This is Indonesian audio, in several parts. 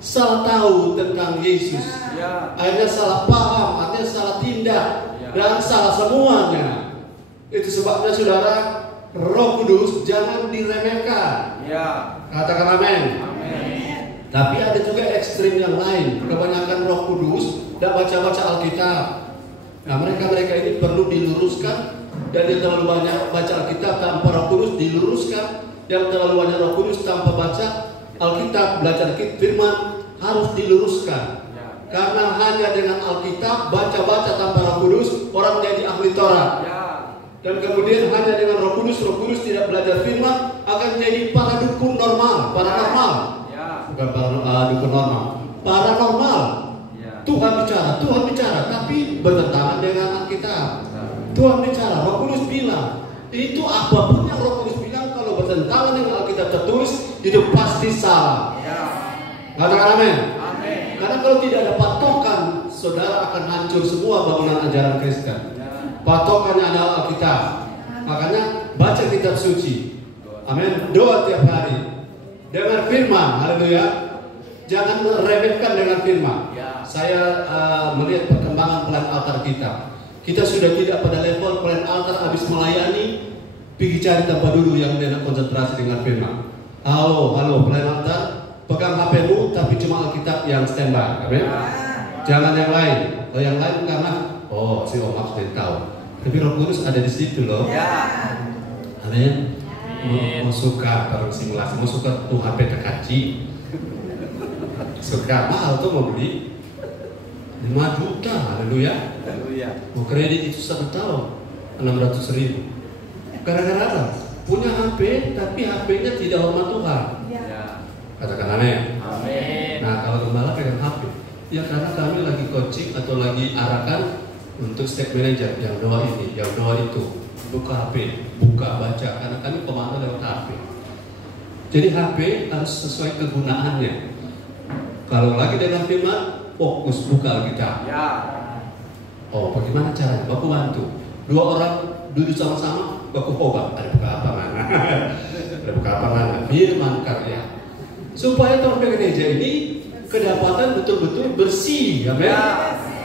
salah tahu tentang Yesus. Akhirnya salah paham, akhirnya salah tindak, dan salah semuanya. Itu sebabnya saudara, Roh Kudus jangan diremehkan. Katakan amin. Tapi ada juga ekstrim yang lain. Kebanyakan Roh Kudus dan baca-baca Alkitab. Nah, mereka ini perlu diluruskan. Dan yang terlalu banyak baca Alkitab tanpa Roh Kudus diluruskan. Yang terlalu banyak Roh Kudus tanpa baca Alkitab, belajar firman harus diluruskan. Karena hanya dengan Alkitab, baca-baca tanpa Roh Kudus, orang menjadi ahli Taurat. Dan kemudian hanya dengan Roh Kudus tidak belajar firman, akan jadi para dukun normal, paranormal. Bukan para dukun normal, paranormal. Tuhan bicara, tapi bertentangan dengan Alkitab. Tuhan bicara, Roh Kudus bilang. Itu apapun yang Roh Kudus bilang, kalau bertentangan dengan Alkitab tertulis, itu pasti salah. Katakan amin. Karena kalau tidak ada patokan, saudara akan hancur semua bangunan ajaran Kristen. Patokannya adalah Alkitab. Makanya baca kitab suci. Amin. Doa tiap hari. Dengar firman. Haleluya. Jangan meremehkan dengan firman. Saya melihat perkembangan plan altar kita. Kita sudah tidak pada level plan altar habis melayani, pergi cari tempat duduk yang enak konsentrasi dengan firman. Halo plan altar, pegang HP-mu tapi cuma Alkitab yang standby. Amin. Jangan yang lain. Kalau yang lain karena si Om sudah tahu. Tapi Roh Kudus ada di situ loh. Amin. Mau suka baru simulasi, mau suka tuh HP terkaci. Suka mahal tuh mau beli 5 juta. Haleluya. Mau kredit itu 1 tahun 600.000. Gara-gara apa? Punya HP tapi HP-nya tidak hormat Tuhan. Katakan amin. Nah, kalau gembala pegang HP, ya karena kami lagi coaching atau lagi arakan untuk step manager yang doa ini, yang doa itu, buka HP, baca, karena kami komando lewat HP. Jadi HP harus sesuai kegunaannya. Kalau lagi dengan firman, fokus buka Alkitab. Bagaimana caranya? Baku bantu. 2 orang duduk sama-sama, baku hoba. Ada buka apa mana? Ada buka apa mana? Firman karya. Supaya tahun gereja ini kedapatan betul-betul bersih, amin.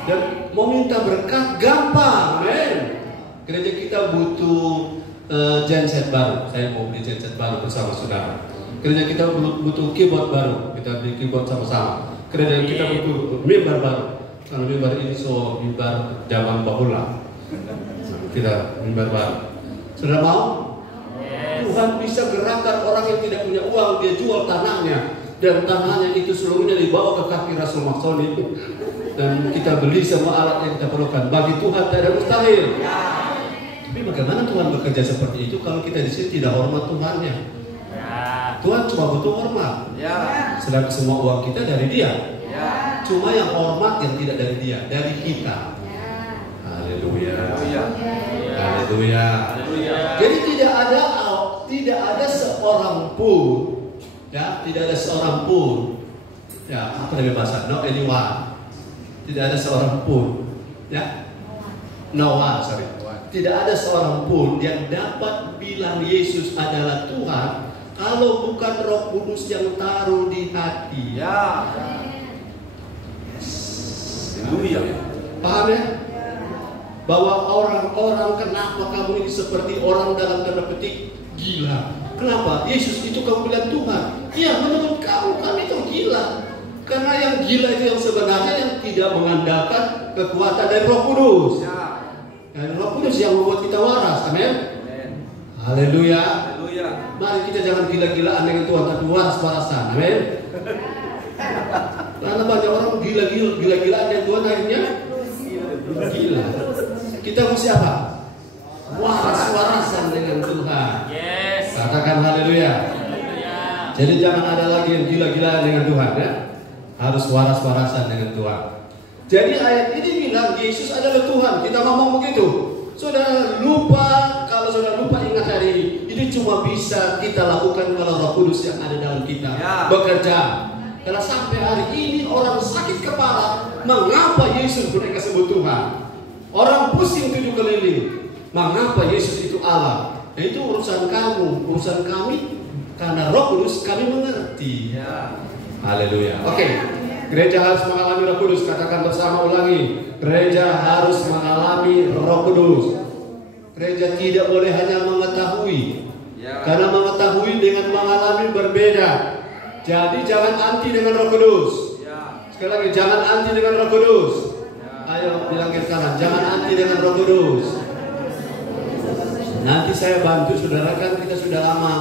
Dan mau minta berkat gampang, amin. Gereja kita butuh genset baru. Saya mau beli genset baru bersama saudara. Gereja kita butuh keyboard baru. Kita beli keyboard sama-sama. Gereja kita butuh mimbar baru. Karena mimbar ini mimbar zaman bahula. Kita mimbar baru. Sudah mau? Tuhan bisa gerakkan orang yang tidak punya uang, dia jual tanahnya, dan tanahnya itu seluruhnya dibawa ke kaki Rasul Maksoni, dan kita beli semua alat yang kita perlukan. Bagi Tuhan tidak ada mustahil. Tapi bagaimana Tuhan bekerja seperti itu kalau kita di sini tidak hormat Tuhannya? Tuhan cuma butuh hormat. Sedangkan semua uang kita dari Dia. Cuma yang hormat yang tidak dari Dia, dari kita. Haleluya. Haleluya. Jadi tidak ada seorang pun, tidak ada seorang pun, apa namanya bahasa? No anyone. Tidak ada seorang pun, no one, sorry. Tidak ada seorang pun yang dapat bilang Yesus adalah Tuhan kalau bukan Roh Kudus yang taruh di hati. Haleluya. Paham ya? Bahwa orang-orang, kenapa kamu ini seperti orang dalam tanda petik gila? Kenapa? Yesus itu kamu bilang Tuhan. Iya, menurut kamu kami itu gila. Karena yang gila itu yang sebenarnya yang tidak mengandalkan kekuatan dari Roh Kudus. Dan Roh Kudus yang membuat kita waras. Amin. Haleluya. Mari kita jangan gila-gilaan dengan Tuhan, tapi waras-warasan. Amin. Karena banyak orang gila-gilaan dengan Tuhan akhirnya gila. Kita mesti apa? Waras-warasan dengan Tuhan. Katakan haleluya. Jadi jangan ada lagi yang gila-gilaan dengan Tuhan, ya. Harus waras-warasan dengan Tuhan. Jadi ayat ini bilang Yesus adalah Tuhan. Kita ngomong begitu. Saudara lupa, kalau saudara lupa ingat hari ini. Ini cuma bisa kita lakukan kalau Roh Kudus yang ada dalam kita bekerja. Karena sampai hari ini orang sakit kepala, mengapa Yesus mereka sebut Tuhan? Orang pusing 7 keliling, mengapa Yesus itu Allah? Nah, itu urusan kamu, urusan kami. Karena Roh Kudus kami mengerti. Haleluya. Oke. Gereja harus mengalami Roh Kudus. Katakan bersama, ulangi. Gereja harus mengalami Roh Kudus. Gereja tidak boleh hanya mengetahui. Karena mengetahui dengan mengalami berbeda. Jadi jangan anti dengan Roh Kudus. Sekali lagi, jangan anti dengan Roh Kudus. Ayo bilang ke kanan, jangan anti dengan Roh Kudus. Nanti saya bantu saudara, kan kita sudah lama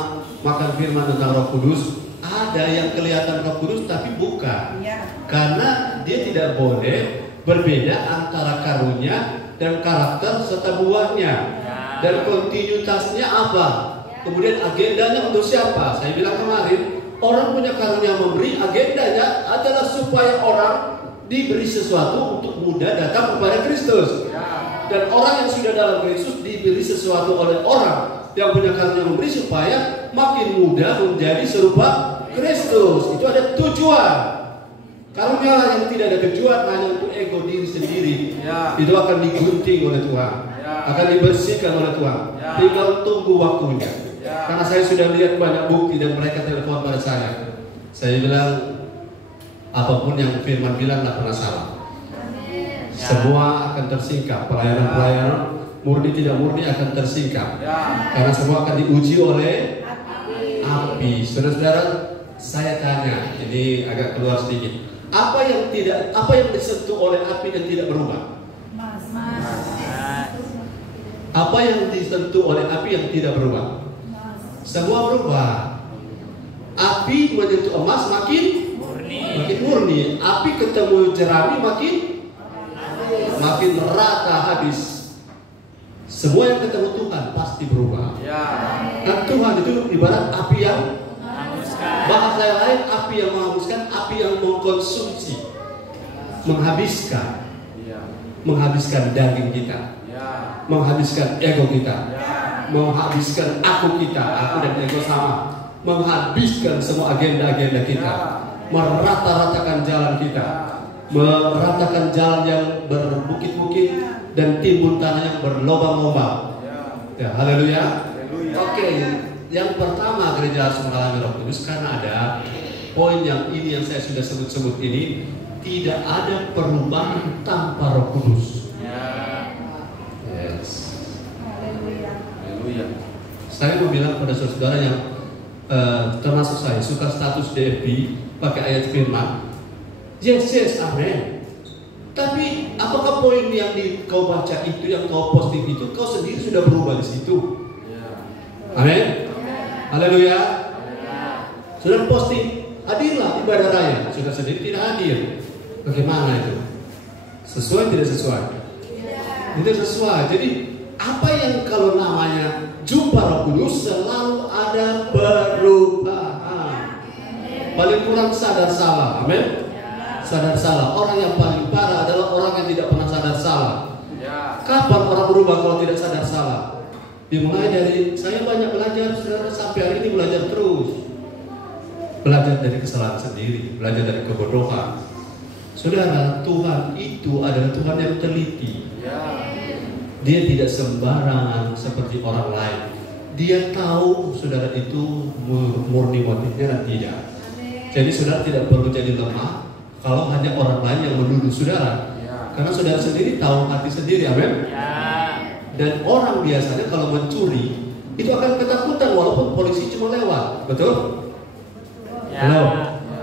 makan firman tentang Roh Kudus. Ada yang kelihatan Roh Kudus tapi bukan. Karena dia tidak boleh berbeda antara karunia dan karakter serta buahnya. Dan kontinuitasnya apa? Kemudian agendanya untuk siapa? Saya bilang kemarin, orang punya karunia memberi, agendanya adalah supaya orang diberi sesuatu untuk mudah datang kepada Kristus. Dan orang yang sudah dalam Kristus diberi sesuatu oleh orang yang punya karunia memberi supaya makin mudah menjadi serupa Kristus. Itu ada tujuan. Karunia yang tidak ada tujuan hanya untuk ego diri sendiri, itu akan digunting oleh Tuhan, akan dibersihkan oleh Tuhan. Tinggal tunggu waktunya. Karena saya sudah lihat banyak bukti dan mereka telepon pada saya. Saya bilang, apapun yang firman bilang tidak pernah salah. Semua akan tersingkap. Pelayanan-pelayanan murni tidak murni akan tersingkap. Karena semua akan diuji oleh api. Saudara-saudara, saya tanya, ini agak keluar sedikit. Apa yang disentuh oleh api dan tidak berubah? Apa yang disentuh oleh api yang tidak berubah? Semua berubah. Api menyentuh emas makin murni. Api ketemu jerami makin rata habis. Semua yang ketemu Tuhan pasti berubah. Dan Tuhan itu ibarat api yang bahasa yang lain, api yang menghanguskan, api yang mengkonsumsi, menghabiskan daging kita, menghabiskan ego kita, menghabiskan aku dan ego sama, menghabiskan semua agenda-agenda kita, merata-ratakan jalan kita, meratakan jalan yang berbukit-bukit dan timbun tanah yang berlobang-lobang. Ya, haleluya. Oke. Yang pertama, gereja harus mengalami Roh Kudus karena ada poin yang saya sudah sebut ini, tidak ada perubahan tanpa Roh Kudus. Yes. Haleluya. Saya mau bilang pada saudara yang termasuk saya suka status DFB pakai ayat firman. Yes, amen. Tapi apakah poin yang kau baca itu, yang kau posting itu, kau sendiri sudah berubah di situ? Amin. Haleluya. Sudah posting, hadirlah ibadah raya, sudah sendiri tidak hadir. Bagaimana itu? Sesuai tidak sesuai? Tidak sesuai. Jadi apa yang kalau namanya jumpa Roh Kudus selalu ada perubahan. Paling kurang sadar salah. Amin. Sadar salah. Orang yang paling parah adalah orang yang tidak pernah sadar salah. Kapan orang berubah kalau tidak sadar salah? Dimulai dari saya banyak belajar, saudara, sampai hari ini belajar terus. Belajar dari kesalahan sendiri, belajar dari kebodohan. Saudara, Tuhan itu adalah Tuhan yang teliti. Dia tidak sembarangan seperti orang lain. Dia tahu saudara itu murni motifnya dan tidak. Jadi saudara tidak perlu jadi lemah kalau hanya orang lain yang menuduh saudara. Karena saudara sendiri tahu hati sendiri, amin. Dan orang biasanya kalau mencuri itu akan ketakutan walaupun polisi cuma lewat, betul? Halo.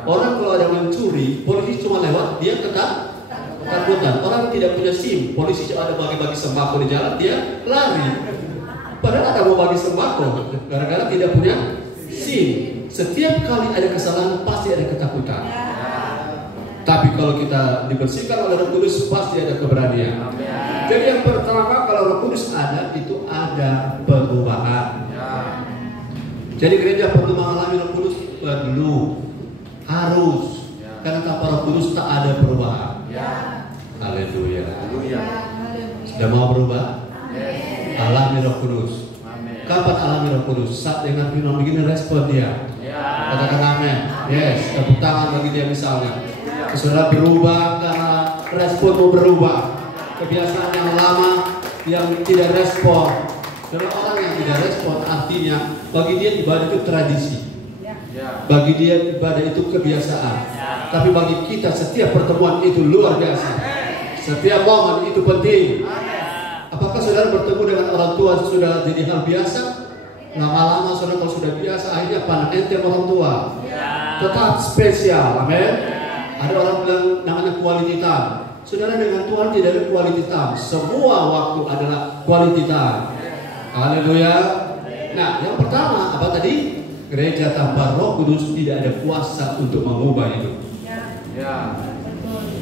Orang kalau ada mencuri, polisi cuma lewat, dia ketakutan. Orang tidak punya SIM, polisi ada bagi-bagi sembako di jalan, dia lari. Padahal ada mau bagi sembako, gara-gara tidak punya SIM. Setiap kali ada kesalahan pasti ada ketakutan. Tapi kalau kita dibersihkan oleh Roh Kudus pasti ada keberanian. Jadi yang pertama, kalau Roh Kudus ada, itu ada perubahan. Jadi gereja perlu mengalami Roh Kudus, harus. Karena tanpa Roh Kudus tak ada perubahan. Haleluya. Sudah mau berubah? Alami Roh Kudus. Kapan alami Roh Kudus? Saat dengan firman begini respon dia. Katakan amin. Yes, tepuk tangan bagi dia misalnya. Saudara berubah karena responmu berubah. Kebiasaan yang lama yang tidak respon. Saudara, orang yang tidak respon artinya bagi dia ibadah itu tradisi. Bagi dia ibadah itu kebiasaan. Tapi bagi kita setiap pertemuan itu luar biasa. Setiap momen itu penting. Apakah saudara bertemu dengan orang tua sudah jadi hal biasa? Lama-lama saudara kalau sudah biasa akhirnya pandang enteng orang tua. Tetap spesial, amin. Ada orang bilang namanya quality time. Saudara dengan Tuhan tidak ada quality time. Semua waktu adalah quality time. Haleluya. Nah, yang pertama apa tadi? Gereja tanpa Roh Kudus tidak ada kuasa untuk mengubah itu.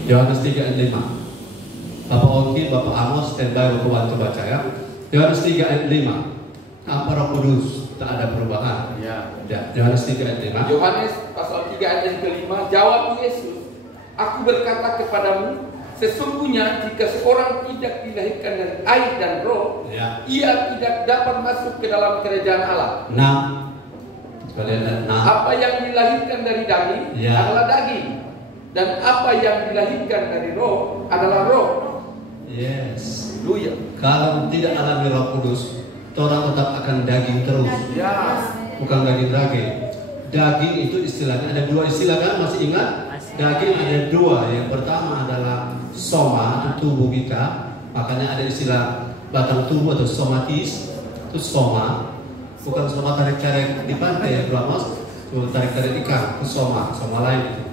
Yohanes 3 ayat 5. Bapak Oki, Bapak Amos, standby Bapak bantu baca ya. Yohanes 3 ayat 5. Tanpa Roh Kudus tak ada perubahan. Yohanes 3 ayat 5. Yohanes pasal 3 ayat yang kelima, jawab Yesus, aku berkata kepadamu, sesungguhnya jika seorang tidak dilahirkan dari air dan roh, ia tidak dapat masuk ke dalam kerajaan Allah. Apa yang dilahirkan dari daging adalah daging, dan apa yang dilahirkan dari roh adalah roh. Yes. Haleluya. Kalau tidak alami Roh Kudus, orang tetap akan daging terus. Bukan daging. Daging itu istilahnya ada dua istilah kan, masih ingat? Daging ada dua. Yang pertama adalah soma, itu tubuh kita. Makanya ada istilah batang tubuh atau somatis. Itu soma. Bukan soma tarik-tarik di pantai ya, Bro Amos. Itu tarik-tarik ikan, itu soma lain.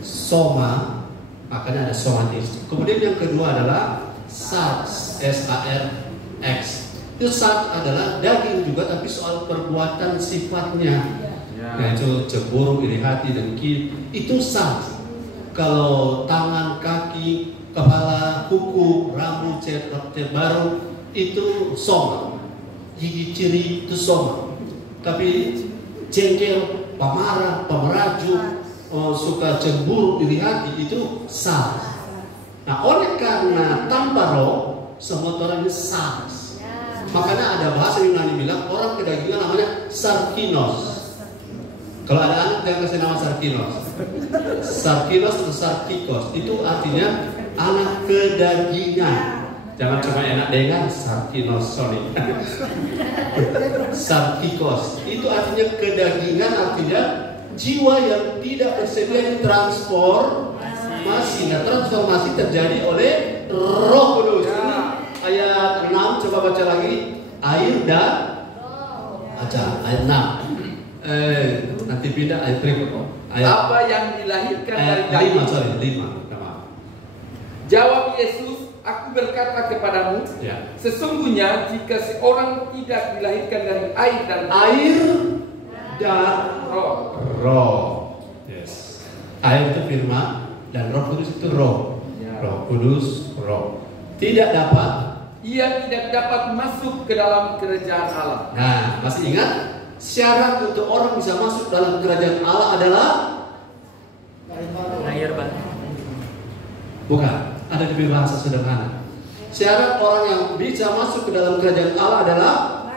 Soma, makanya ada somatis. Kemudian yang kedua adalah sarx, S-A-R-X. Itu sarx adalah daging juga, tapi soal perbuatan sifatnya. Nah itu cemburu, iri hati, dengki. Itu sarx. Kalau tangan, kaki, kepala, kuku, rambut, cat baru, itu soma. Gigi ciri itu soma. Tapi jengkel, pemarah, pemerajuk, suka cemburu, iri hati, itu sarx. Nah oleh karena tanpa roh, semua orang ini sarx. Makanya ada bahasa Yunani bilang orang kedagingan namanya sarkinos. Kalau ada anak jangan kasih nama sarkinos. Sarkinos atau sarkikos itu artinya anak kedagingan. Jangan cuma enak dengar sarkinos, sorry. Sarkikos itu artinya kedagingan, artinya jiwa yang tidak bersedia ditransformasi. Nah, transformasi terjadi oleh Roh Kudus. Ayat 6 coba baca lagi. Air dan baca ayat 6. Nanti pindah ayat berikut. Apa yang dilahirkan dari daging? 5. Jawab Yesus, aku berkata kepadamu, sesungguhnya jika seorang tidak dilahirkan dari air dan roh. Yes. Air itu firman dan Roh Kudus itu roh. Roh Kudus roh. Ia tidak dapat masuk ke dalam kerajaan Allah. Nah, masih ingat? Syarat untuk orang bisa masuk dalam kerajaan Allah adalah lahir batin. Bukan, ada di bahasa sederhana. Syarat orang yang bisa masuk ke dalam kerajaan Allah adalah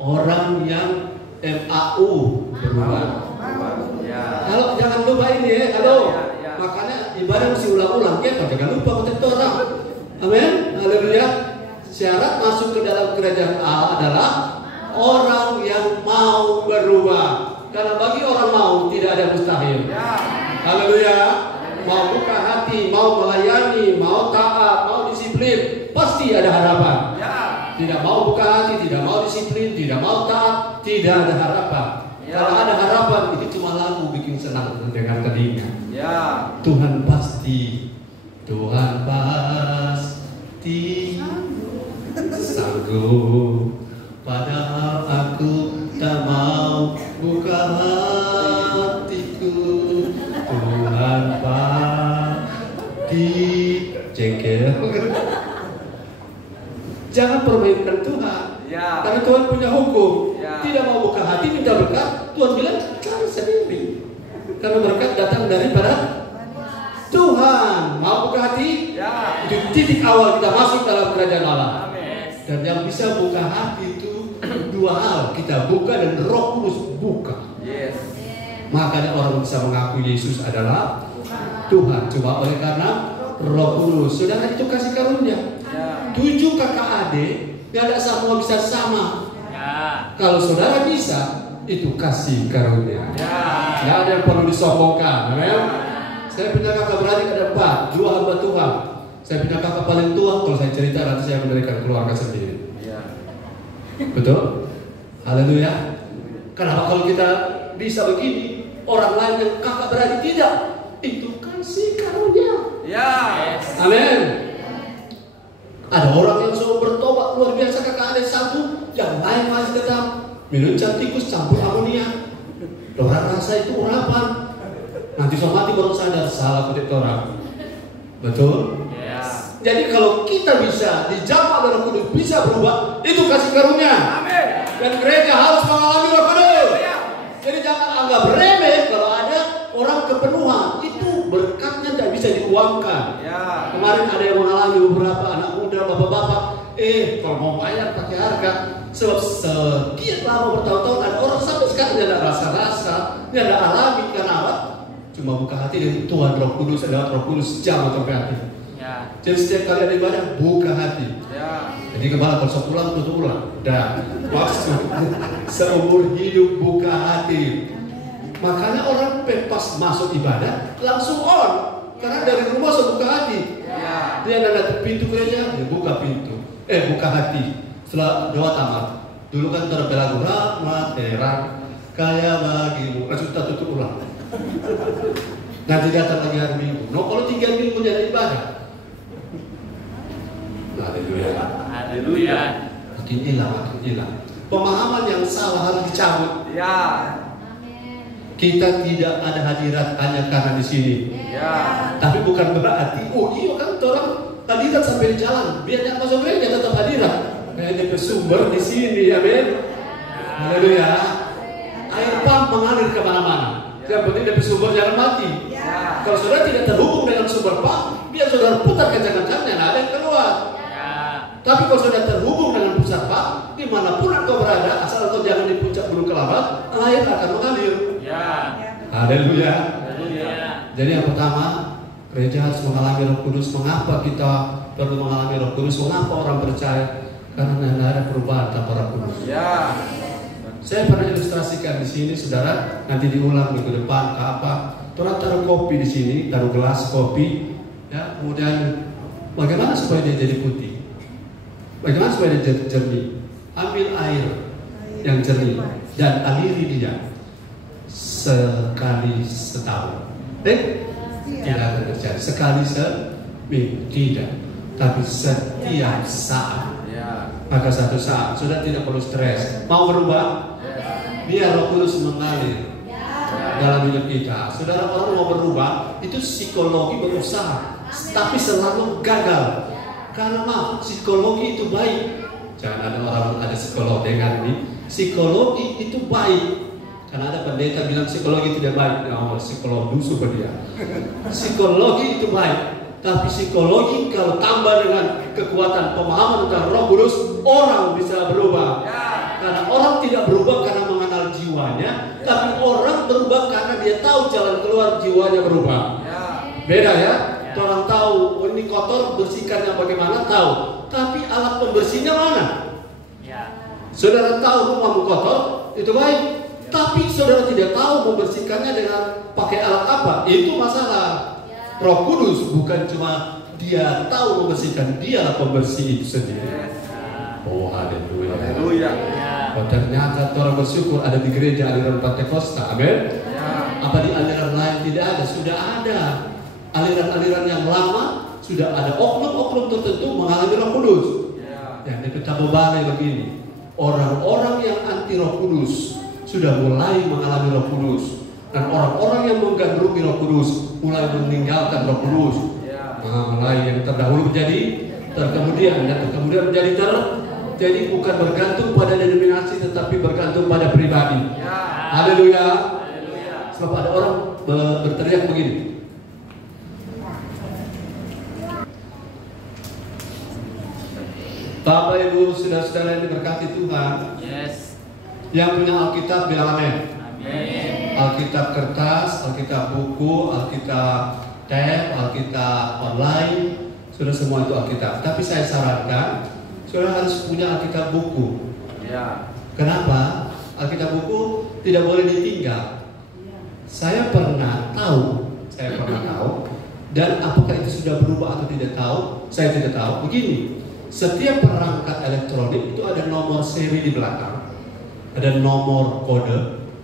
orang yang MAU berubah. Kalau jangan lupa ini ya, makanya ibadah mesti ulang-ulang ya, jangan lupa konteks orang. Amin, haleluya. Syarat masuk ke dalam kerajaan Allah adalah orang yang mau berubah. Karena bagi orang mau tidak ada mustahil. Haleluya. Mau buka hati, mau melayani, mau taat, mau disiplin, pasti ada harapan. Tidak mau buka hati, tidak mau disiplin, tidak mau taat, tidak ada harapan. Kalau ada harapan, itu cuma lagu bikin senang dengan telinga. Tuhan pasti sanggup. Padahal aku tak mau buka hatiku. Tuhan pasti jengkel. Jangan permainkan Tuhan. Karena Tuhan punya hukum. Tidak mau buka hati minta berkat, Tuhan bilang cari sendiri. Karena berkat datang daripada Tuhan. Mau buka hati? Itu titik awal kita masuk dalam kerajaan Allah. Dan yang bisa buka hati itu dua hal, kita buka dan Roh Kudus buka. Makanya orang bisa mengaku Yesus adalah Tuhan. Cuma oleh karena Roh Kudus. Saudara itu kasih karunia. 7 kakak adik, tidak semua bisa sama. Kalau saudara bisa, itu kasih karunia. Tidak ada yang perlu disombongkan. Amin. Saya punya kakak beradik ada 4, 2 hamba Tuhan. Saya punya kakak paling tua, kalau saya cerita nanti saya mendirikan keluarga sendiri. Betul? Haleluya. Kenapa kalau kita bisa begini, orang lain yang kakak beradik tidak? Itu kasih karunia. Amin. Ada orang yang selalu bertobat luar biasa, kakak ada 1, yang lain masih tetap minum tikus campur amonia. Orang rasa itu urapan. Nanti somati baru sadar salah kulit orang. Betul? Jadi kalau kita bisa dijamah dalam Kudus bisa berubah, itu kasih karunia. Amin. Dan gereja harus mengalami Roh Kudus. Jadi jangan anggap remeh kalau ada orang kepenuhan, itu berkatnya tidak bisa diuangkan. Kemarin ada yang mengalami beberapa anak muda, bapak-bapak, kalau mau bayar pakai harga. Sebab sekian lama bertahun-tahun ada orang sampai sekarang tidak ada rasa-rasa, tidak ada alami. Karena apa? Cuma buka hati dari Tuhan Roh Kudus, lewat Roh Kudus jam atau hati. Jadi setiap kali ada ibadah buka hati. Jadi kepala kalau pulang tutup ulang. Dan maksud seumur hidup buka hati. Makanya orang pas masuk ibadah langsung on, karena dari rumah sudah buka hati. Dia ada pintu gereja, dia buka pintu, buka hati. Setelah doa tamat, dulu kan terbela rahmat terang kaya bagimu, langsung kita tutup ulang. Nanti datang lagi hari Minggu. Kalau 3 minggu jadi ibadah. Haleluya. Makin hilang. Pemahaman yang salah harus dicabut. Kita tidak ada hadirat hanya karena di sini. Tapi bukan berarti, iya kan orang hadirat sampai di jalan, biar yang masuk gereja tetap hadirat. Kayaknya bersumber di sini, amin. Haleluya. Air pump mengalir kemana-mana. Yang penting dari sumber jangan mati. Kalau saudara tidak terhubung dengan sumber pump, biar saudara putar kencang-kencangnya, ada yang keluar. Tapi kalau sudah terhubung dengan pusat pump, dimanapun engkau berada, asal engkau jangan di puncak gunung Kelabat, air akan mengalir. Haleluya. Jadi yang pertama, gereja harus mengalami Roh Kudus. Mengapa kita perlu mengalami Roh Kudus? Mengapa orang percaya? Karena tidak ada perubahan tanpa Roh Kudus. Saya pernah ilustrasikan di sini, saudara. Nanti diulang minggu depan ke apa? Orang taruh kopi di sini, taruh gelas kopi, ya. Kemudian bagaimana supaya dia jadi putih? Bagaimana supaya dia jadi jernih? Ambil air yang jernih dan aliri dia sekali setahun. Tidak akan terjadi sekali seminggu, tidak. Tapi setiap saat. Maka satu saat sudah tidak perlu stres. Mau berubah? Biar Roh Kudus mengalir dalam hidup kita. Saudara, orang mau berubah itu psikologi berusaha, tapi selalu gagal. Karena psikologi itu baik. Jangan ada orang ada psikolog dengar ini. Psikologi itu baik. Karena ada pendeta bilang psikologi tidak baik. Oh, psikolog dusu dia. Psikologi itu baik. Tapi psikologi kalau tambah dengan kekuatan pemahaman tentang Roh Kudus, orang bisa berubah. Karena orang tidak berubah karena mengenal jiwanya, tapi orang berubah karena dia tahu jalan keluar jiwanya berubah. Beda ya. Orang tahu ini kotor, bersihkannya bagaimana, tahu. Tapi alat pembersihnya mana? Saudara tahu rumahmu kotor, itu baik. Tapi saudara tidak tahu membersihkannya dengan pakai alat apa, itu masalah. Roh Kudus bukan cuma dia tahu membersihkan, dialah pembersih itu sendiri. Oh, haleluya. Oh, ternyata orang bersyukur ada di gereja aliran Pentakosta, amin. Apa di aliran lain tidak ada? Sudah ada. Aliran-aliran yang lama sudah ada oknum-oknum tertentu mengalami Roh Kudus. Yang kita bebanai begini, orang-orang yang anti Roh Kudus sudah mulai mengalami Roh Kudus. Dan orang-orang yang menggandrungi Roh Kudus mulai meninggalkan Roh Kudus. Mulai yang terdahulu menjadi terkemudian, dan terkemudian menjadi jadi bukan bergantung pada denominasi, tetapi bergantung pada pribadi. Haleluya. Sebab ada orang berteriak begini, Bapak Ibu saudara-saudara yang diberkati Tuhan, yang punya Alkitab bilang amin. Alkitab kertas, Alkitab buku, Alkitab tab, Alkitab online, sudah semua itu Alkitab. Tapi saya sarankan, saudara harus punya Alkitab buku. Kenapa? Alkitab buku tidak boleh ditinggal. Saya pernah tahu, dan apakah itu sudah berubah atau tidak tahu, saya tidak tahu. Begini, setiap perangkat elektronik itu ada nomor seri di belakang, ada nomor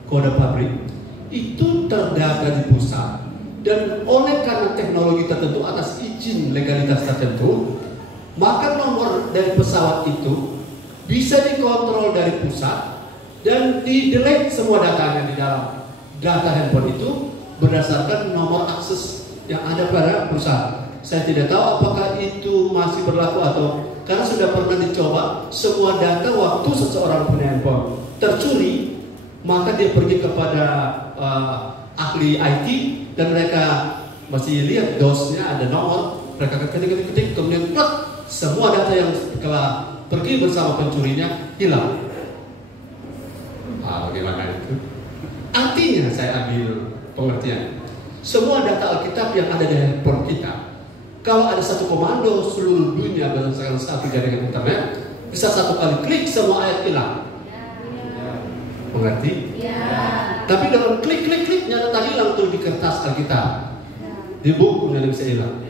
kode pabrik, itu terdata di pusat, dan oleh karena teknologi tertentu atas izin legalitas tertentu, maka nomor dari pesawat itu bisa dikontrol dari pusat dan di-delete semua datanya di dalam data handphone itu berdasarkan nomor akses yang ada pada perusahaan. Saya tidak tahu apakah itu masih berlaku atau, karena sudah pernah dicoba semua data waktu seseorang punya handphone tercuri, maka dia pergi kepada ahli IT dan mereka masih lihat DOS-nya ada nomor, mereka ketik, kemudian semua data yang telah pergi bersama pencurinya hilang. Bagaimana itu? Artinya saya ambil pengertian, semua data Alkitab yang ada di handphone kita, kalau ada satu komando seluruh dunia berdasarkan satu jaringan internet, bisa satu kali klik semua ayat hilang. Mengerti? Tapi dalam klik-klik-kliknya data hilang tuh di kertas Alkitab, di bukunya bisa hilang.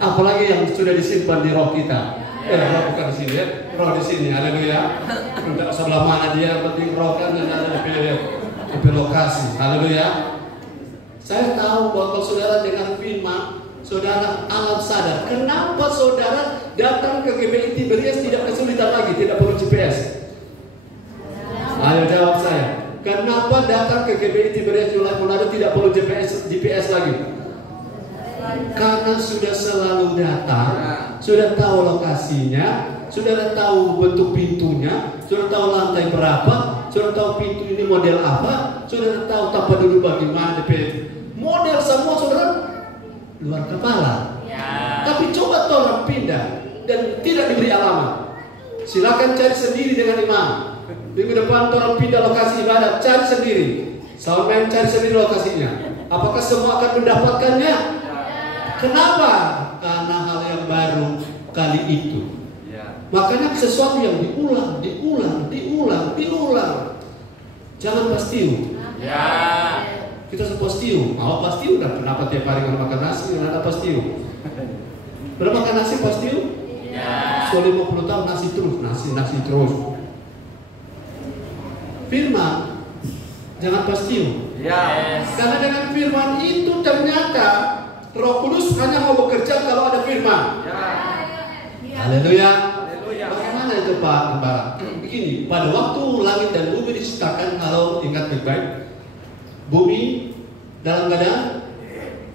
Apalagi yang sudah disimpan di roh kita. Roh bukan di sini ya, roh di sini. Haleluya. Untuk sebelah mana dia, penting roh kan ada di lokasi. Haleluya. Saya tahu bahwa kalau saudara dengan firman, saudara alam sadar. Kenapa saudara datang ke GBI Tiberias tidak kesulitan lagi, tidak perlu GPS? Ayo jawab saya. Kenapa datang ke GBI Tiberias Julai Manado tidak perlu GPS lagi? Karena sudah selalu datang, sudah tahu lokasinya, sudah tahu bentuk pintunya, sudah tahu lantai berapa, sudah tahu pintu ini model apa, sudah tahu tempat duduk bagaimana, model semua saudara luar kepala. Tapi coba tolong pindah dan tidak diberi alamat. Silakan cari sendiri dengan imam. Minggu depan tolong pindah lokasi ibadat, cari sendiri. Soundman cari sendiri lokasinya. Apakah semua akan mendapatkannya? Kenapa? Karena hal yang baru kali itu. Makanya sesuatu yang diulang. Jangan pastiu. Kita sepastiu. Pastiu dan kenapa tiap hari nggak makan nasi? Nggak ada pastiu. Berapa makan nasi pastiu? So 50 tahun nasi terus. Firman, jangan pastiu. Karena dengan firman itu ternyata Roh Kudus hanya mau bekerja kalau ada firman. Haleluya. Bagaimana itu Pak Gembala? Begini, pada waktu langit dan bumi diciptakan, kalau ingat baik-baik, bumi dalam keadaan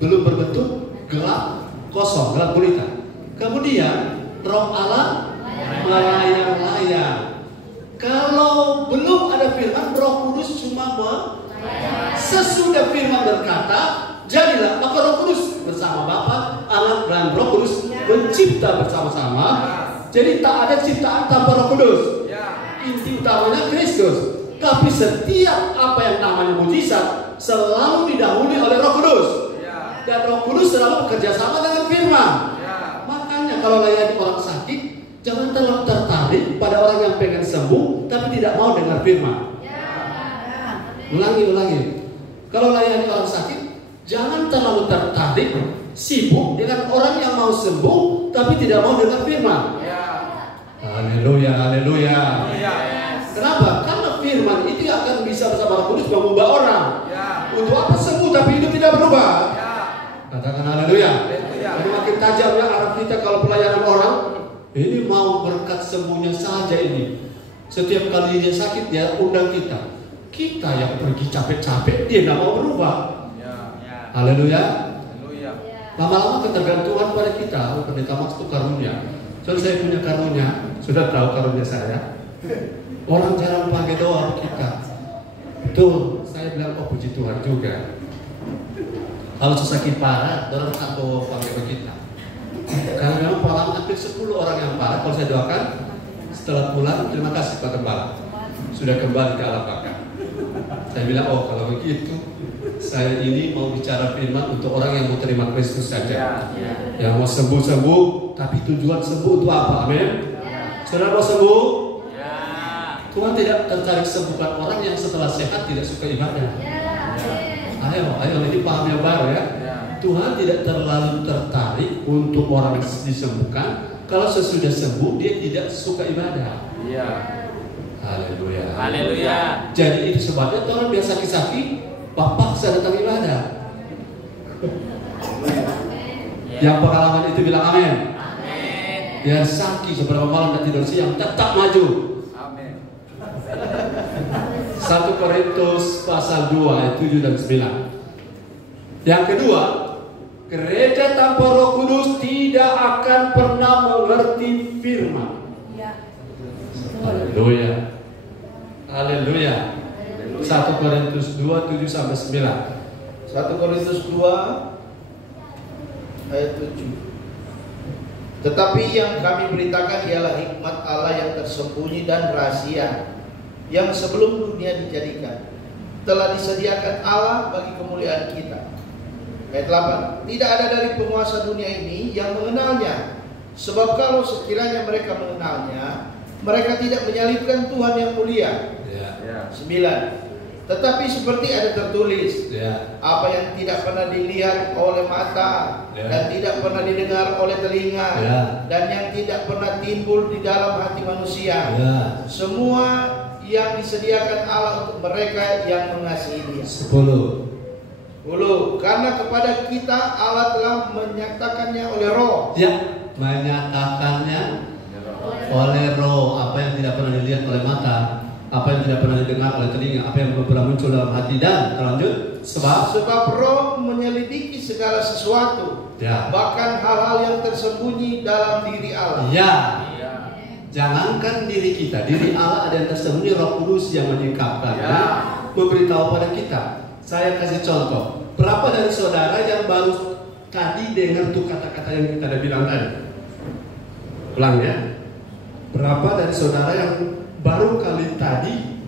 belum berbentuk, gelap, kosong, gelap gulita. Kemudian Roh Allah melayang-layang. Kalau belum ada firman, Roh Kudus cuma sesudah firman berkata, jadilah, maka Roh Kudus bersama Bapa, Anak dan Roh Kudus mencipta bersama-sama. Jadi tak ada ciptaan tanpa Roh Kudus. Inti utamanya Kristus. Tapi setiap apa yang namanya mujizat selalu didahului oleh Roh Kudus. Dan Roh Kudus selalu bekerja sama dengan firman. Makanya kalau layani orang sakit, jangan terlalu tertarik pada orang yang pengen sembuh tapi tidak mau dengar firman. Ulangi. Kalau layani orang sakit, jangan terlalu tertarik, sibuk dengan orang yang mau sembuh tapi tidak mau dengar firman. Haleluya. Kenapa? Karena firman itu akan bisa bersama Roh Kudus mengubah orang. Untuk apa sembuh tapi hidup tidak berubah? Katakan haleluya. Jadi makin tajam ya arah kita kalau pelayanan orang. Ini mau berkat sembuhnya saja ini. Setiap kali dia sakit dia undang kita. Kita yang pergi capek-capek, dia nggak mau berubah. Haleluya. Lama-lama ketergantungan pada kita. Pendeta Max itu karunia. Soalnya saya punya karunia, sudah tahu karunia saya. Orang jarang pakai doa kita. Betul, saya bilang puji Tuhan juga. Kalau sakit parah, orang atau pakai kita. Karena memang pengalaman hampir 10 orang yang parah. Kalau saya doakan, setelah pulang, terima kasih Pak Gembala, sudah kembali ke alam baka. Saya bilang, kalau begitu, saya ini mau bicara firman untuk orang yang mau terima Kristus saja. Yang mau sembuh-sembuh, tapi tujuan sembuh itu apa? Amin. Saudara mau sembuh? Tuhan tidak tertarik sembuhkan orang yang setelah sehat tidak suka ibadah. Ayo, ini paham yang baru ya. Tuhan tidak terlalu tertarik untuk orang disembuhkan. Kalau sesudah sembuh dia tidak suka ibadah. Haleluya. Haleluya. Jadi itu sebabnya orang biasa sakit, Bapak saya datang ibadah. Yang pengalaman itu bilang amin. Dia sakit seberapa malam dan tidur siang tetap maju. Amin. 1 Korintus pasal 2 ayat 7 dan 9. Yang kedua, gereja tanpa Roh Kudus tidak akan pernah mengerti firman. Haleluya. Haleluya. 1 Korintus 2 7 sampai 9. 1 Korintus 2 ayat 7. Tetapi yang kami beritakan ialah hikmat Allah yang tersembunyi dan rahasia, yang sebelum dunia dijadikan telah disediakan Allah bagi kemuliaan kita. Ayat 8. Tidak ada dari penguasa dunia ini yang mengenalnya, sebab kalau sekiranya mereka mengenalnya, mereka tidak menyalibkan Tuhan yang mulia. 9. Tetapi seperti ada tertulis, apa yang tidak pernah dilihat oleh mata, dan tidak pernah didengar oleh telinga, dan yang tidak pernah timbul di dalam hati manusia, semua yang disediakan Allah untuk mereka yang mengasihi Dia. 10. Karena kepada kita Allah telah menyatakannya oleh Roh. Menyatakannya oleh Roh, apa yang tidak pernah dilihat oleh mata, apa yang tidak pernah didengar oleh telinga, apa yang belum pernah muncul dalam hati. Dan terlanjut, sebab Roh menyelidiki segala sesuatu, bahkan hal-hal yang tersembunyi dalam diri Allah. Jangankan diri kita, diri Allah ada yang tersembunyi. Roh Kudus yang menyingkapkannya, memberitahu pada kita. Saya kasih contoh. Berapa dari saudara yang baru tadi dengar tuh kata-kata yang kita ada bilang tadi? Ulang ya. Berapa dari saudara yang baru kali tadi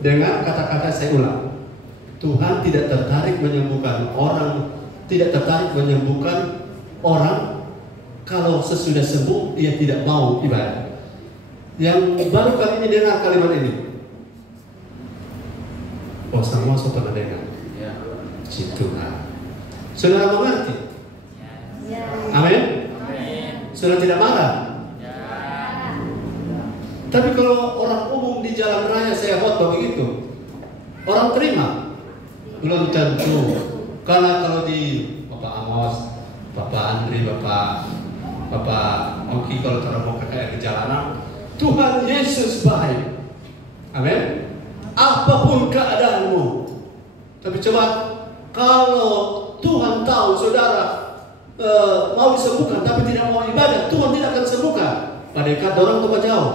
dengar kata-kata saya ulang? Tuhan tidak tertarik menyembuhkan orang, tidak tertarik menyembuhkan orang kalau sesudah sembuh dia tidak mau ibadah. Yang baru kali ini dengar kalimat ini, oh semua pernah dengar. Tuhan, saudara mengerti? Amin. Saudara tidak marah? Tapi kalau orang umum di jalan raya saya khotbah begitu, orang terima? Belum tentu. Karena kalau di Bapak Amos, Bapak Andri, Bapak Oki, kalau orang mau kayak di jalanan, Tuhan Yesus baik. Amin. Apapun keadaanmu. Tapi coba kalau Tuhan tahu saudara mau disembuhkan tapi tidak mau ibadah, Tuhan tidak akan sembuhkan. Pada dekat orang atau jauh?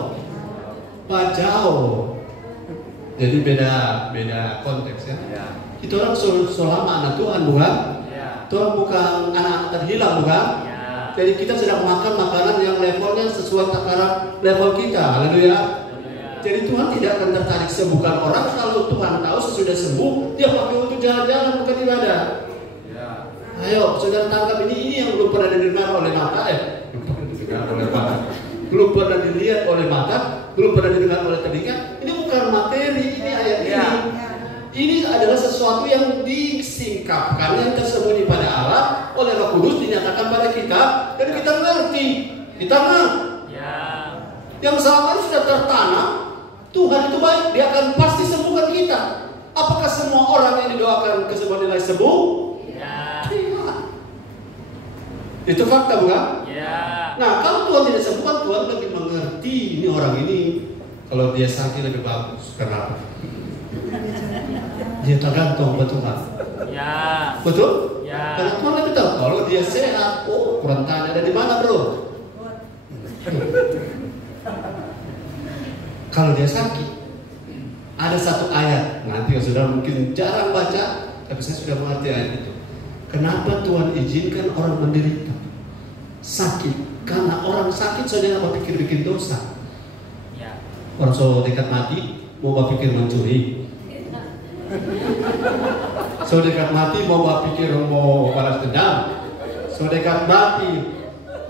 Jauh. Jadi beda konteks ya. Itu orang selama anak Tuhan bukan? Tuhan bukan anak terhilang bukan? Jadi kita sedang makan makanan yang levelnya sesuai takaran level kita. Haleluya. Jadi Tuhan tidak akan tertarik sembuhkan orang kalau Tuhan tahu sesudah sembuh dia pakai untuk jalan-jalan bukan ibadah. Ayo saudara tangkap ini yang belum pernah didengar oleh mata, belum pernah dilihat oleh mata, belum pernah didengar oleh telinga. Ini bukan materi, ini ayat ini. Ini adalah sesuatu yang disingkapkan, yang tersembunyi pada Allah oleh Roh Kudus dinyatakan pada kita dan kita ngerti, kita ngerti. Yang selama ini sudah tertanam, Tuhan itu baik, Dia akan pasti sembuhkan kita. Apakah semua orang yang didoakan kesembuhan nilai sembuh? Tidak. Itu fakta bukan? Nah, kalau Tuhan tidak sembuhkan, Tuhan lebih mengerti ini orang ini. Kalau dia sakit lebih bagus. Kenapa? Dia tergantung pada Tuhan. Betul? Karena Tuhan lebih tahu. Kalau dia sehat, kurang tanya ada di mana bro? Kalau dia sakit, ada satu ayat. Nanti saudara mungkin jarang baca, tapi saya sudah mengerti ayat itu. Kenapa Tuhan izinkan orang menderita sakit? Karena orang sakit saudara berpikir bikin dosa. Orang so dekat mati mau berpikir mencuri. So dekat mati mau berpikir mau balas dendam. So dekat mati.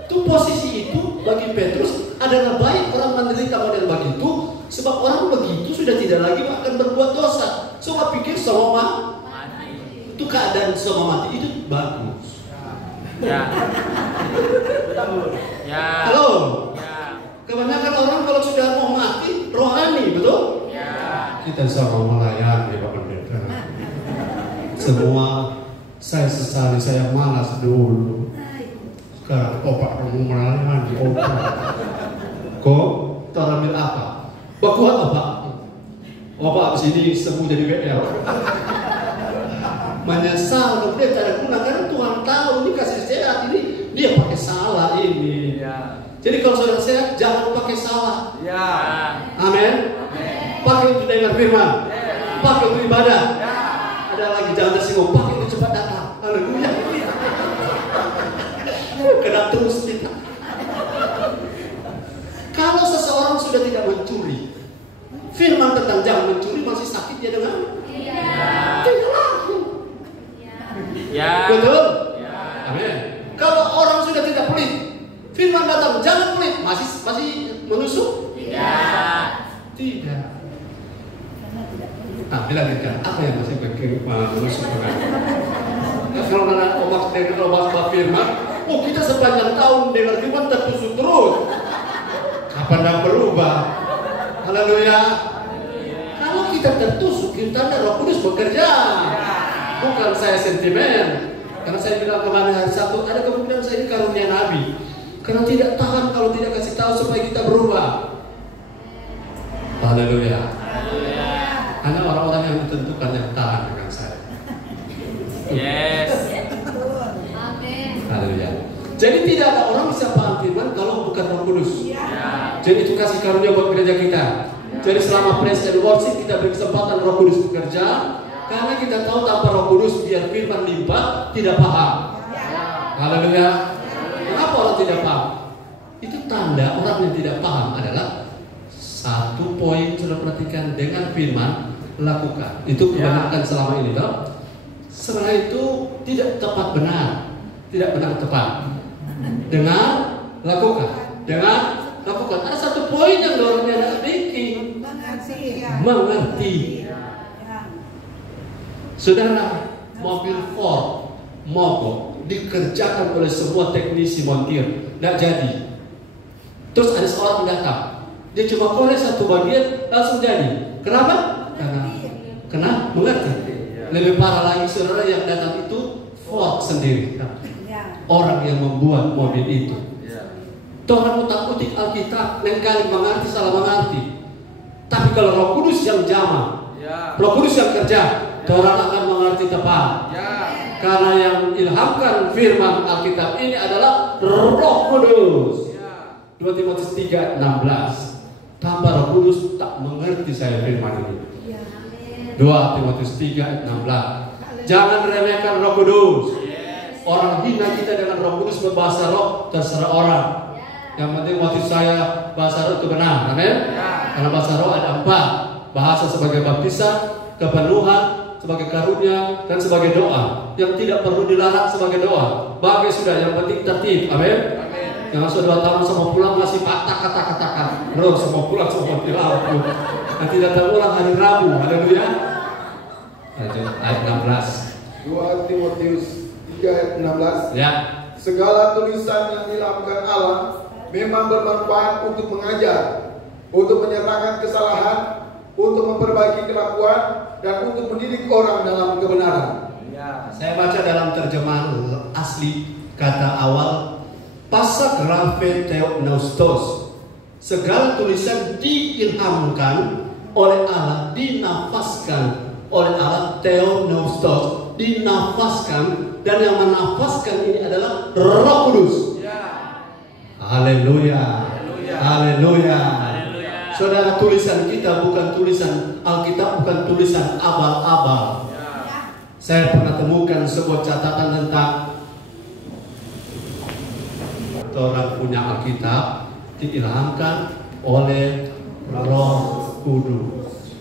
Itu posisi itu bagi Petrus adalah baik orang menderita model begitu Sebab orang begitu sudah tidak lagi akan berbuat dosa. Semua pikir semua mati. Itu keadaan semua mati itu bagus. Ya. Ya. Halo. Ya. Kebanyakan orang kalau sudah mau mati rohani, betul? Ya. Kita sama melayani Pak Pendeta. Semua saya sesali, saya malas dulu. Sekarang opak kamu melayani opak. Kok? Taramil apa? Bakuat opak. Opak abis ini semua jadi BL. Menyesal kemudian tidak ada guna karena Tuhan tahu ini kasih sehat ini dia pakai salah ini. Ya. Jadi kalau saudara sehat jangan pakai salah. Ya. Amin. Pakai untuk dengar firman. Pakai untuk ibadah. Ya. Ada lagi jangan tersinggung. Pakai untuk cepat datang. Haleluya. Kena terus kita. Kalau seseorang sudah tidak mencuri, firman tentang jangan mencuri masih sakit dia dengar? Tidak laku. Ya. Betul? Ya. Amin. Kalau orang sudah tidak pelit, firman datang jangan pelit, masih menusuk? Ya. Tidak. Nah, bilang kita apa yang masih menusuk dengan? Kalau anak obat dengan obat firman, oh kita sepanjang tahun dengar firman tertusuk terus. Kapan dah berubah? Haleluya. Kalau kita tertusuk, kita ada Roh Kudus bekerja. Bukan saya sentimen. Karena saya bilang kemarin hari Sabtu, ada kemungkinan saya ini karunia Nabi. Karena tidak tahan kalau tidak kasih tahu supaya kita berubah. Haleluya. Hanya orang-orang yang ditentukan yang tahan dengan saya. Yes. Haleluya. Jadi tidak ada orang bisa paham firman kalau bukan Roh Kudus. Ya. Jadi itu kasih karunia buat gereja kita. Jadi selama praise and worship kita beri kesempatan Roh Kudus bekerja. Karena kita tahu tanpa Roh Kudus biar firman limpah tidak paham. Haleluya. Kenapa orang tidak paham? Itu tanda orang yang tidak paham adalah satu poin sudah perhatikan dengan firman lakukan. Itu kebanyakan selama ini toh. Setelah itu tidak tepat benar, tidak benar tepat. Dengar, lakukan. Dengar, lakukan. Ada satu poin yang dorongnya ada thinking. Mengerti. Saudara, mobil Ford mogok dikerjakan oleh semua teknisi montir, tidak jadi. Terus ada seorang datang, dia cuma korek satu bagian langsung jadi. Kenapa? Karena mengerti. Lebih parah lagi saudara yang datang itu Ford sendiri, orang yang membuat mobil itu. Tuhan utak-utik Alkitab, lain kali mengerti salah mengerti. Tapi kalau Roh Kudus yang jamah, Roh Kudus yang kerja, orang akan mengerti tepat. Karena yang ilhamkan firman Alkitab ini adalah Roh Kudus. 2 Timotius 3:16. Tanpa Roh Kudus tak mengerti saya firman ini. 2 Timotius 3:16. Jangan remehkan Roh Kudus. Orang hina kita dengan Roh Kudus berbahasa roh terserah orang. Yang penting motif saya bahasa roh itu benar. Amin. Karena bahasa roh ada 4. Bahasa sebagai baptisan, kepenuhan, sebagai karunia, dan sebagai doa. Yang tidak perlu dilarang sebagai doa. Bagai sudah, yang penting tertib. Amin. Jangan sudah 2 tahun sama pulang masih patah kata-katakan. Roh sama pulang sama ampun. Nanti datang ulang hari Rabu. Haleluya. Ayat 16. 2 Timotius 3:16. Ya. Segala tulisan yang dilakukan Allah memang bermanfaat untuk mengajar, untuk menyatakan kesalahan, untuk memperbaiki kelakuan, dan untuk mendidik orang dalam kebenaran. Saya baca dalam terjemahan asli kata awal Pasagrafe Theopneustos. Segala tulisan diilhamkan oleh Allah, dinafaskan oleh Allah, Theopneustos, dinafaskan, dan yang menafaskan ini adalah Roh Kudus. Haleluya. Haleluya. Saudara, tulisan kita bukan tulisan Alkitab, bukan tulisan abal-abal. Saya pernah temukan sebuah catatan tentang orang punya Alkitab diilhamkan oleh Roh Kudus.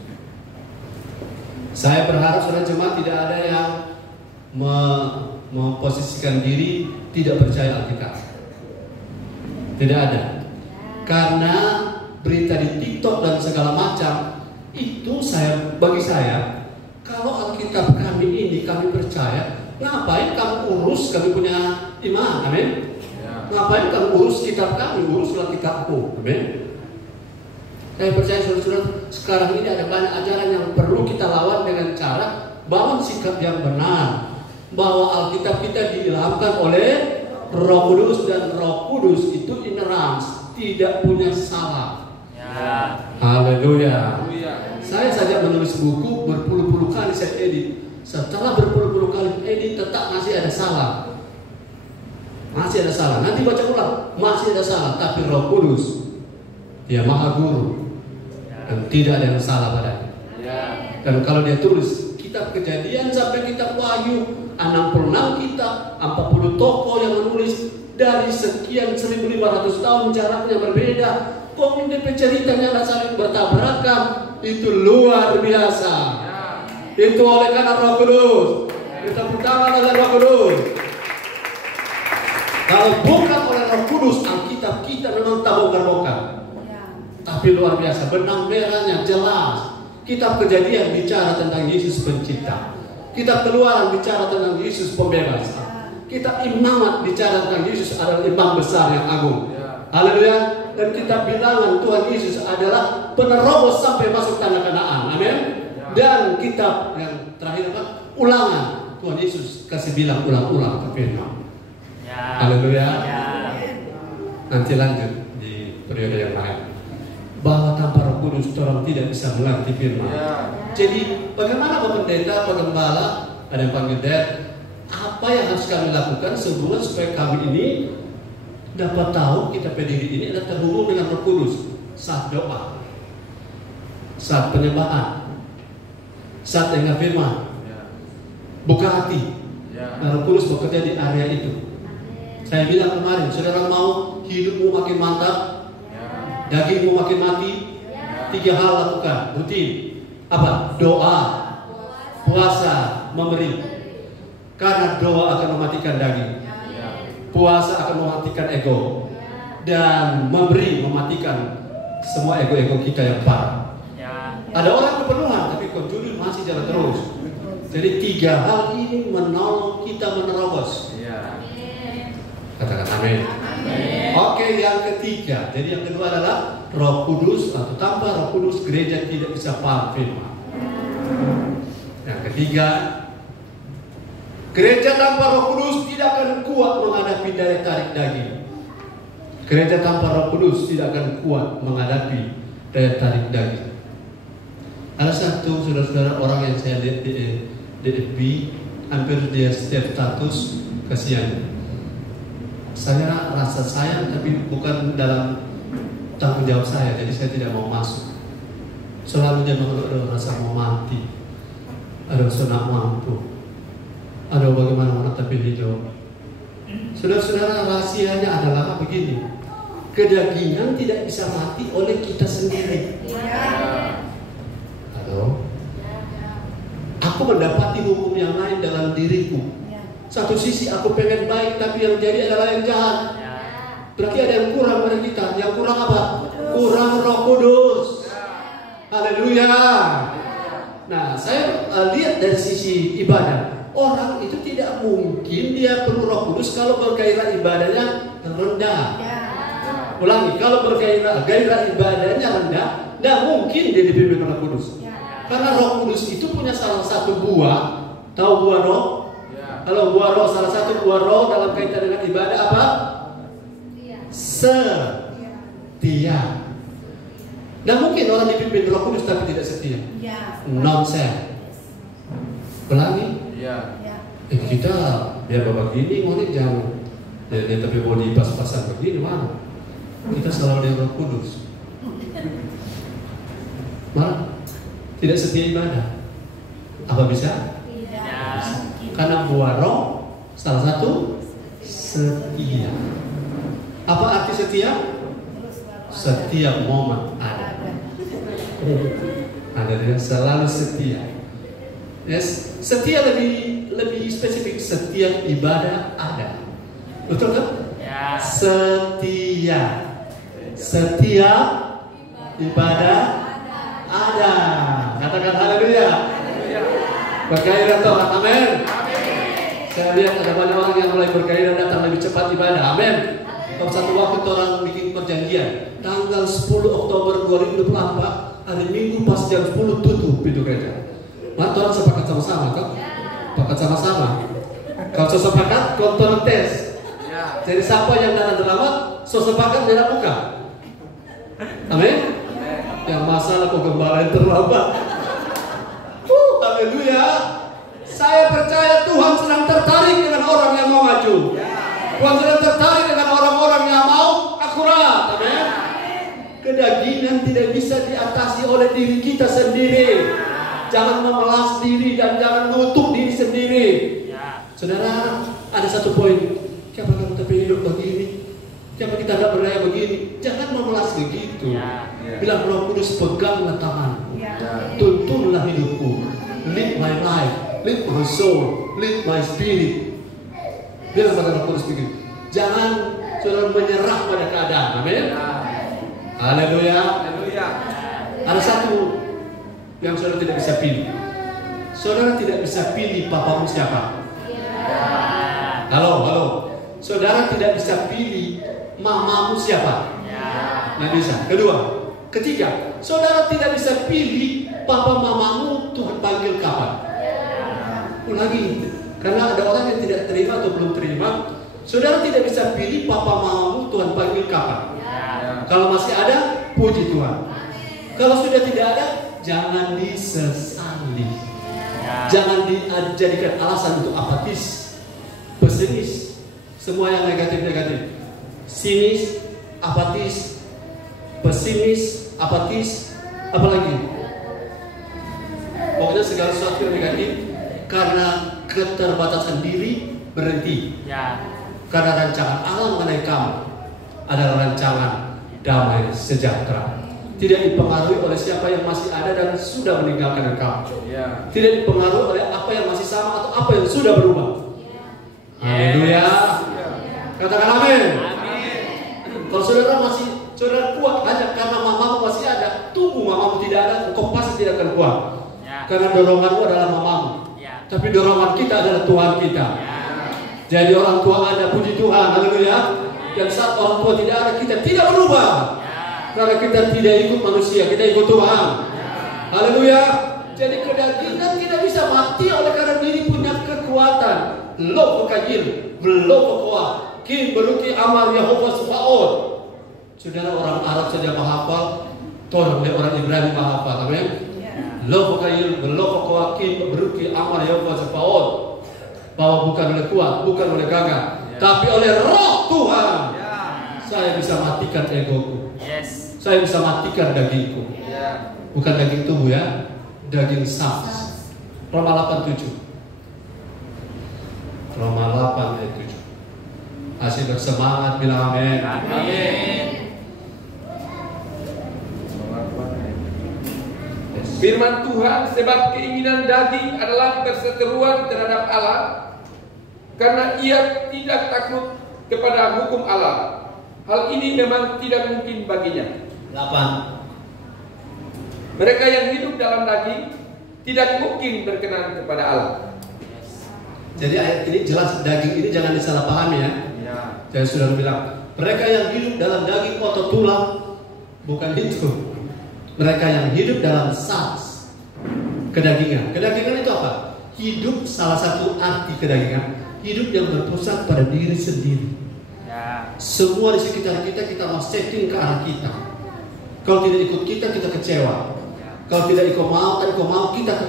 Saya berharap saudara jemaat tidak ada yang memposisikan diri tidak percaya Alkitab. Tidak ada. Karena berita di TikTok dan segala macam, itu bagi saya, kalau Alkitab kami ini kami percaya, ngapain kamu urus kami punya iman, amin? Ngapain kamu urus kitab kami, uruslah kitabku, amin? Saya percaya saudara-saudara, sekarang ini ada banyak ajaran yang perlu kita lawan dengan cara bangun sikap yang benar, bahwa Alkitab kita diilhamkan oleh Roh Kudus, dan Roh Kudus itu inerans, tidak punya salah. Haleluya. Saya saja menulis buku berpuluh-puluh kali saya edit. Setelah berpuluh-puluh kali edit, tetap masih ada salah. Masih ada salah. Nanti baca ulang, masih ada salah. Tapi Roh Kudus, Dia Maha Guru, dan tidak ada yang salah padanya. Dan kalau dia tulis kitab Kejadian sampai kitab Wahyu, 66 kitab, 40 tokoh yang menulis, dari sekian 1500 tahun jaraknya berbeda, kok ini ceritanya nggak saling bertabrakan, itu luar biasa. Itu oleh karena Roh Kudus. Kita pertama oleh Roh Kudus. Kalau bukan oleh Roh Kudus, Alkitab kita memang tak bongkar-bongkar. Tapi luar biasa, benang merahnya jelas. Kitab Kejadian bicara tentang Yesus pencipta. Kitab Keluaran bicara tentang Yesus pembebas. Kitab Imamat bicara tentang Yesus adalah imam besar yang agung. Haleluya. Dan kitab Bilangan, Tuhan Yesus adalah penerobos sampai masuk tanah Kanaan. Amin. Dan kitab yang terakhir apa? Ulangan. Tuhan Yesus kasih bilang ulang-ulang ke firman. Haleluya. Nanti lanjut di periode yang lain. Bahwa tanpa Roh Kudus orang tidak bisa mengerti firman. Jadi bagaimana Bapak Pendeta, Pak Gembala, ada yang panggil Dad, apa yang harus kami lakukan sebulan supaya kami ini dapat tahu kita PDG ini adalah terhubung dengan Roh Kudus saat doa, saat penyembahan, saat dengar firman, buka hati. Roh Kudus bekerja di area itu. Saya bilang kemarin, saudara mau hidupmu makin mantap, dagingmu makin mati, 3 hal lakukan rutin. Apa? Doa, puasa, memberi. Karena doa akan mematikan daging, puasa akan mematikan ego, dan memberi mematikan semua ego-ego kita yang parah. Ada orang kepenuhan tapi konjunir masih jalan terus. Jadi 3 hal ini menolong kita menerobos. Katakan amin. Oke, yang ketiga. Jadi yang kedua adalah Roh Kudus, atau tanpa Roh Kudus gereja tidak bisa paham firman. Yang ketiga, gereja tanpa Roh Kudus tidak akan kuat menghadapi daya tarik daging. Gereja tanpa Roh Kudus tidak akan kuat menghadapi daya tarik daging. Ada satu saudara-saudara orang yang saya lihat di FB, hampir dia setiap status kasihan. Saya rasa sayang tapi bukan dalam tanggung jawab saya, jadi saya tidak mau masuk. Selalu dia mengeluh rasa mau mati, ada sudah mampu, ada bagaimana tapi hijau. Saudara-saudara, rahasianya adalah begini: kedagingan tidak bisa mati oleh kita sendiri. Halo? Aku mendapati hukum yang lain dalam diriku. Satu sisi aku pengen baik, tapi yang jadi adalah yang jahat. Berarti ada yang kurang pada kita. Yang kurang apa? Kurang Roh Kudus. Haleluya. Nah, saya lihat dari sisi ibadah, orang itu tidak mungkin dia perlu Roh Kudus kalau bergairah ibadahnya rendah. Ulangi, kalau bergairah ibadahnya rendah, tidak mungkin dia dipimpin Roh Kudus. Karena Roh Kudus itu punya salah satu buah. Tahu buah roh? Kalau buah roh, salah satu buah roh dalam kaitan dengan ibadah apa? Setia. Dan mungkin orang dipimpin Roh Kudus tapi tidak setia. Nonsense. Ulangi. Kita biar bapak gini, mau jangan. Dia tapi mau dipas-pasan begini, mana? Kita selalu dengan Roh Kudus. Mana? Tidak setia ibadah. Apa bisa? Karena buah roh salah satu setia. Apa arti setia? Setiap momen ada. Ada dia selalu setia. Yes, setia lebih spesifik. Setiap ibadah ada. Betul kan? Setia. Setiap ibadah ada. Katakan haleluya. Bergairah Tuhan, amin. Saya lihat ada banyak orang yang mulai bergairah datang lebih cepat ibadah, amin. Kalau satu waktu orang bikin perjanjian, tanggal 10 Oktober 2024, hari Minggu pas jam 10 tutup pintu gereja. Maka orang sepakat sama-sama kan? Sepakat sama-sama. Kalau sepakat, kontrol tes. Jadi siapa yang datang terlambat, sepakat dia buka. Amin. Yang masalah kok gembala yang terlambat. Haleluya. Saya percaya Tuhan sedang tertarik dengan orang yang mau maju. Tuhan sedang tertarik dengan orang-orang yang mau akurat. Amin. Kedagingan tidak bisa diatasi oleh diri kita sendiri. Jangan memelas diri dan jangan mengutuk diri sendiri. Saudara, ada satu poin. Siapa kamu tapi hidup begini? Siapa kita tidak berdaya begini? Jangan memelas begitu. Bilang Roh Kudus, peganglah tanganku. Tuntunlah hidupku. Lead my life, lead my soul, lead my spirit. Bilang pada Roh Kudus begitu. Jangan saudara menyerah pada keadaan. Amin. Haleluya. Ada satu yang saudara tidak bisa pilih. Saudara tidak bisa pilih papamu siapa. Halo. Saudara tidak bisa pilih mamamu siapa. Nggak bisa. Kedua, ketiga, saudara tidak bisa pilih papa mamamu Tuhan panggil kapan. Lagi, karena ada orang yang tidak terima atau belum terima. Saudara tidak bisa pilih papa mamamu Tuhan panggil kapan. Kalau masih ada, puji Tuhan. Kalau sudah tidak ada, jangan disesali. Jangan dijadikan alasan untuk apatis, pesimis, semua yang negatif-negatif. Sinis, apatis, pesimis, apatis, apalagi. Pokoknya segala sesuatu yang negatif karena keterbatasan diri berhenti. Karena rancangan Allah mengenai kamu adalah rancangan damai sejahtera. Tidak dipengaruhi oleh siapa yang masih ada dan sudah meninggalkan engkau. Tidak dipengaruhi oleh apa yang masih sama atau apa yang sudah berubah. Haleluya. Katakan amin. Kalau saudara kuat hanya karena mamamu masih ada, tunggu mamamu tidak ada, engkau pasti tidak akan kuat. Karena doronganmu adalah mamamu. Tapi dorongan kita adalah Tuhan kita. Jadi orang tua ada, puji Tuhan. Haleluya. Dan saat orang tua tidak ada, kita tidak berubah. Karena kita tidak ikut manusia, kita ikut Tuhan. Haleluya. Jadi kedagingan tidak bisa mati oleh karena diri punya kekuatan. Lo kekayil, lo kuat. Kim beruki amar Yehova Sebaot. Saudara orang Arab saja menghafal, orang Ibrani menghafal. Amin. Lo kekayil, lo kuat. Kim beruki amar Yehova Sebaot. Bahwa bukan oleh kuat, bukan oleh gagah, tapi oleh Roh Tuhan. Saya bisa matikan egoku. Saya bisa matikan dagingku. Bukan daging tubuh ya, daging saf. Roma 8:7. Roma 8:7. Masih bersemangat, bilang amin. Amin. Firman Tuhan, sebab keinginan daging adalah perseteruan terhadap Allah, karena ia tidak takut kepada hukum Allah. Hal ini memang tidak mungkin baginya. 8. Mereka yang hidup dalam daging tidak mungkin berkenan kepada Allah. Jadi ayat ini jelas, daging ini jangan disalahpahami ya. Saya sudah bilang, mereka yang hidup dalam daging otot tulang, bukan itu. Mereka yang hidup dalam sas, kedagingan. Kedagingan itu apa? Hidup, salah satu arti kedagingan, hidup yang berpusat pada diri sendiri. Semua di sekitar kita, kita mau setting ke arah kita. Kalau tidak ikut kita, kita kecewa. Kalau tidak ikut mau,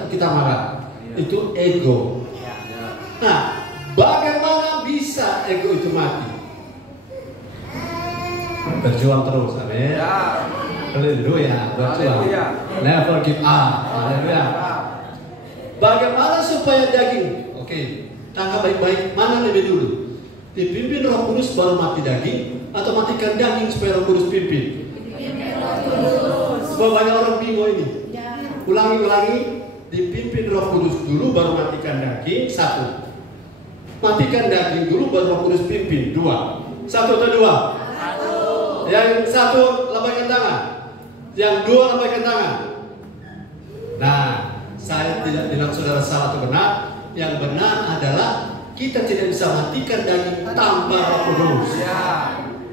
kita marah. Itu ego. Nah, bagaimana bisa ego itu mati? Berjuang terus, amin. Haleluya, berjuang. Never give up. Haleluya. Bagaimana supaya daging? Oke, tangkap baik-baik. Mana lebih dulu? Dipimpin Roh Kudus baru mati daging, atau matikan daging supaya Roh Kudus pimpin? Sebab banyak orang bingung ini. Ulangi. Dipimpin Roh Kudus dulu baru matikan daging. 1. Matikan daging dulu baru Roh Kudus pimpin. 2. 1 atau 2? 1. Yang 1 lambaikan tangan. Yang dua lambaikan tangan. Nah, saya tidak bilang saudara salah atau benar. Yang benar adalah kita tidak bisa matikan daging tanpa Roh Kudus.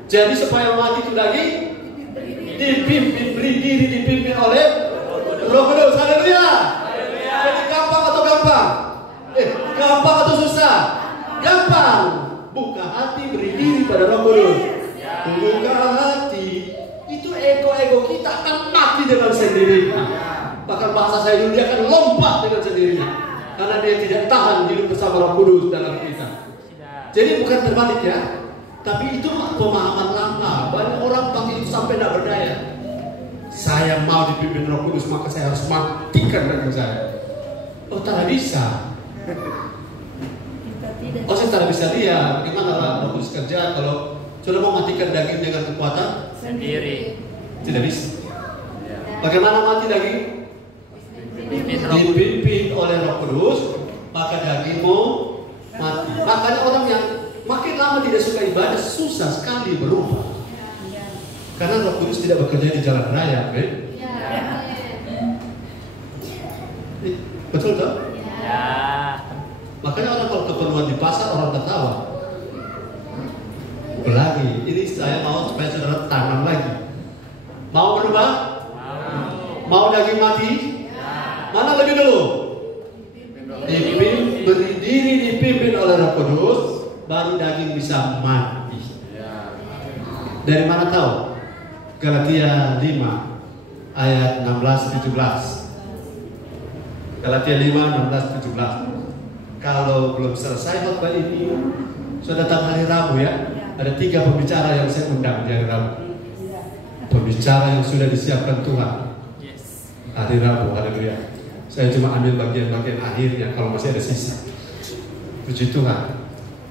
Jadi supaya mati itu daging, dipimpin oleh Roh Kudus. Haleluya. Jadi gampang atau gampang? Gampang atau susah? Gampang. Buka hati, beri diri pada Roh Kudus. Buka hati. Itu ego kita akan mati dengan sendirinya. Bahkan bahasa saya dulu, dia akan lompat dengan sendirinya. Karena dia tidak tahan hidup bersama Roh Kudus dalam kita. Jadi bukan terbalik ya. Tapi itu pemahaman lama. Banyak orang pakai itu sampai tidak berdaya. Saya mau dipimpin Roh Kudus, maka saya harus matikan daging saya. Oh, tak bisa. Oh, saya tak bisa lihat bagaimana Roh Kudus kerja kalau sudah mau matikan daging dengan kekuatan sendiri. Tidak bisa. Bagaimana mati daging? Dipimpin oleh Roh Kudus, maka dagingmu mati. Makanya orang yang makin lama tidak suka ibadah susah sekali berubah. Karena Roh Kudus tidak bekerja di jalan raya, betul tak? Ya. Makanya orang kalau keperluan di pasar orang tertawa. Lagi, ini saya mau supaya saudara tanam lagi. Mau berubah? Mau daging mati? Mana lebih dulu? Berdiri dipimpin oleh Roh Kudus, baru daging bisa mati. Dari mana tahu? Galatia 5 ayat 16-17. Galatia 5 16-17. Kalau belum selesai khotbah ini, sudah datang hari Rabu ya. Ada 3 pembicara yang saya undang di hari Rabu. Pembicara yang sudah disiapkan Tuhan. Hari Rabu, haleluya. Saya cuma ambil bagian-bagian akhirnya kalau masih ada sisa. Puji Tuhan.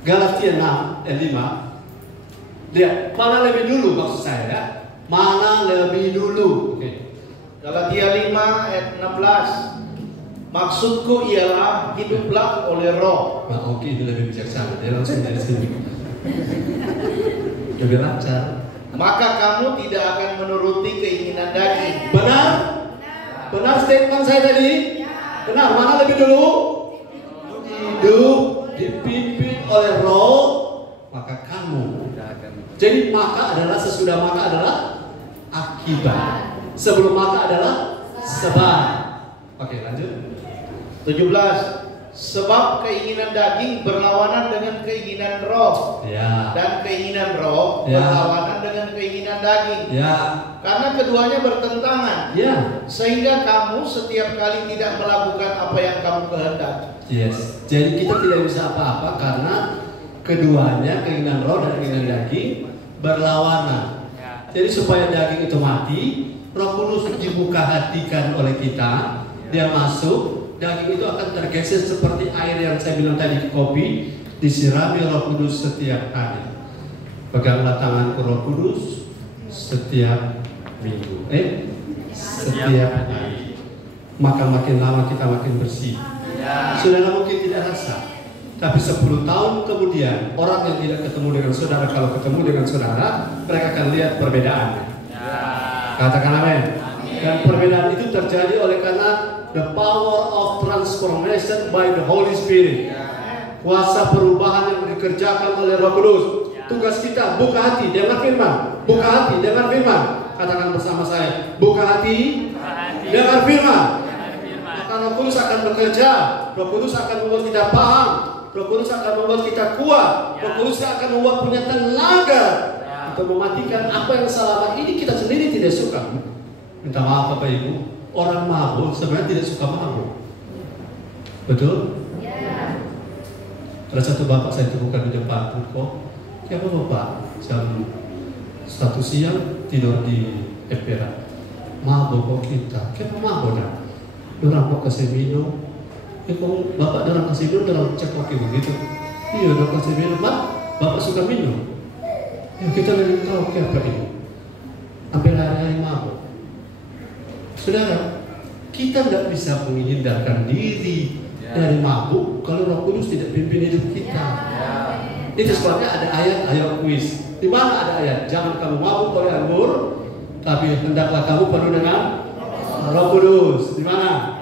Galatia 6 ayat 5. Lihat, mana lebih dulu maksud saya ya? Mana lebih dulu? Okay. Galatia 5 ayat 16. Maksudku ialah hiduplah oleh Roh. Pak Oki ini lebih bijaksana. Dia langsung dari sini. Lebih lancar. Maka kamu tidak akan menuruti keinginan daging. Benar? Benar statement saya tadi? Benar. Mana lebih dulu? Hidup dipimpin oleh Roh, maka kamu. Jadi maka adalah sesudah maka adalah akibat. Sebelum maka adalah sebab. Oke, lanjut. 17. Sebab keinginan daging berlawanan dengan keinginan roh, dan keinginan roh berlawanan dengan keinginan daging. Karena keduanya bertentangan. Sehingga kamu setiap kali tidak melakukan apa yang kamu kehendaki. Jadi kita tidak bisa apa-apa karena keduanya, keinginan roh dan keinginan daging berlawanan. Jadi supaya daging itu mati, Roh Kudus dibuka hatikan oleh kita, dia masuk. Daging itu akan tergeser seperti air yang saya bilang tadi kopi, disirami Roh Kudus setiap hari. Peganglah tanganku Roh Kudus setiap minggu, setiap hari. Maka makin lama kita makin bersih. Saudara mungkin tidak rasa, tapi 10 tahun kemudian orang yang tidak ketemu dengan saudara, kalau ketemu dengan saudara, mereka akan lihat perbedaannya. Katakan amin. Dan perbedaan itu terjadi oleh karena the power of transformation by the Holy Spirit. Kuasa perubahan yang dikerjakan oleh Roh Kudus. Tugas kita buka hati, dengar firman. Buka hati, dengar firman. Katakan bersama saya, buka hati, dengar firman. Maka Roh Kudus akan bekerja. Roh Kudus akan membuat kita paham. Roh Kudus akan membuat kita kuat. Roh Kudus akan membuat punya tenaga untuk mematikan apa yang selama ini kita sendiri tidak suka. Minta maaf Bapak Ibu, orang mabuk sebenarnya tidak suka mabuk. Betul? Ada satu bapak saya temukan di depan ruko. Siapa bapak? Jam 1 siang tidur di Epera. Mabuk kok kita. Kenapa mabuk dah? Dorang kok kasih minum. Kok bapak dorang kasih minum, dorang cek koki begitu. Iya, dorang kasih minum. Bapak suka minum. Ya kita lagi tahu apa ini. Hampir hari-hari mabuk. Saudara, kita tidak bisa menghindarkan diri dari mabuk kalau Roh Kudus tidak pimpin hidup kita. Itu sebabnya ada ayat kuis. Di mana ada ayat? Jangan kamu mabuk oleh anggur tapi hendaklah kamu penuh dengan Roh Kudus. Di mana?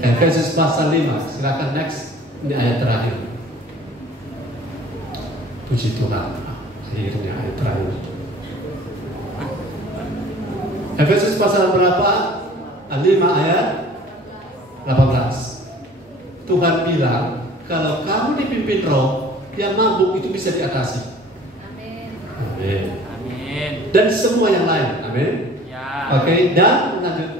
Efesus pasal 5. Silakan next. Ini ayat terakhir. Puji Tuhan. Akhirnya ayat terakhir. Efesus pasal berapa? 5 ayat 18. Tuhan bilang, kalau kamu dipimpin Roh, yang mabuk itu bisa diatasi. Amin. Amin. Amin. Dan semua yang lain. Amin. Ya. Oke, dan lanjut.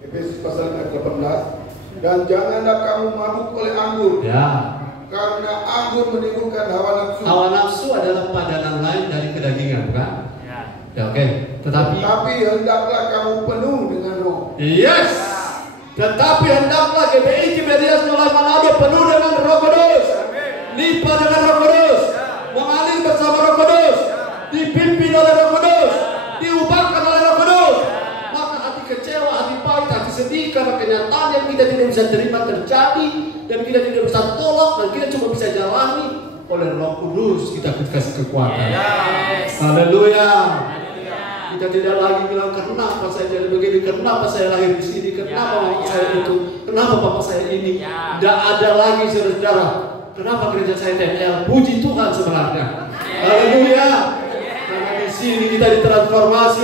Efesus pasal 18. Dan janganlah kamu mabuk oleh anggur. Ya. Karena anggur menimbulkan hawa nafsu. Hawa nafsu adalah padanan lain dari kedagingan, bukan? Ya. Ya, oke. Tetapi Hendaklah kamu penuh dengan Roh. yes. Tetapi hendaklah GBI Ciberias Mulai Manado penuh dengan Roh Kudus. Limpah dengan Roh Kudus. Mengalir bersama Roh Kudus. Dipimpin oleh Roh Kudus. Diubahkan oleh Roh Kudus. Maka hati kecewa, hati pahit, hati sedih karena kenyataan yang kita tidak bisa terima terjadi dan kita tidak bisa tolak dan kita cuma bisa jalani oleh Roh Kudus. Kita dikasih kekuatan. Yes. Haleluya. Haleluya. Kita tidak lagi bilang kenapa saya jadi begini, kenapa saya lahir di sini, kenapa mama saya itu, kenapa bapak saya ini. Tidak ada lagi saudara. Kenapa gereja saya TNL? Puji Tuhan sebenarnya. Haleluya. Karena di sini kita ditransformasi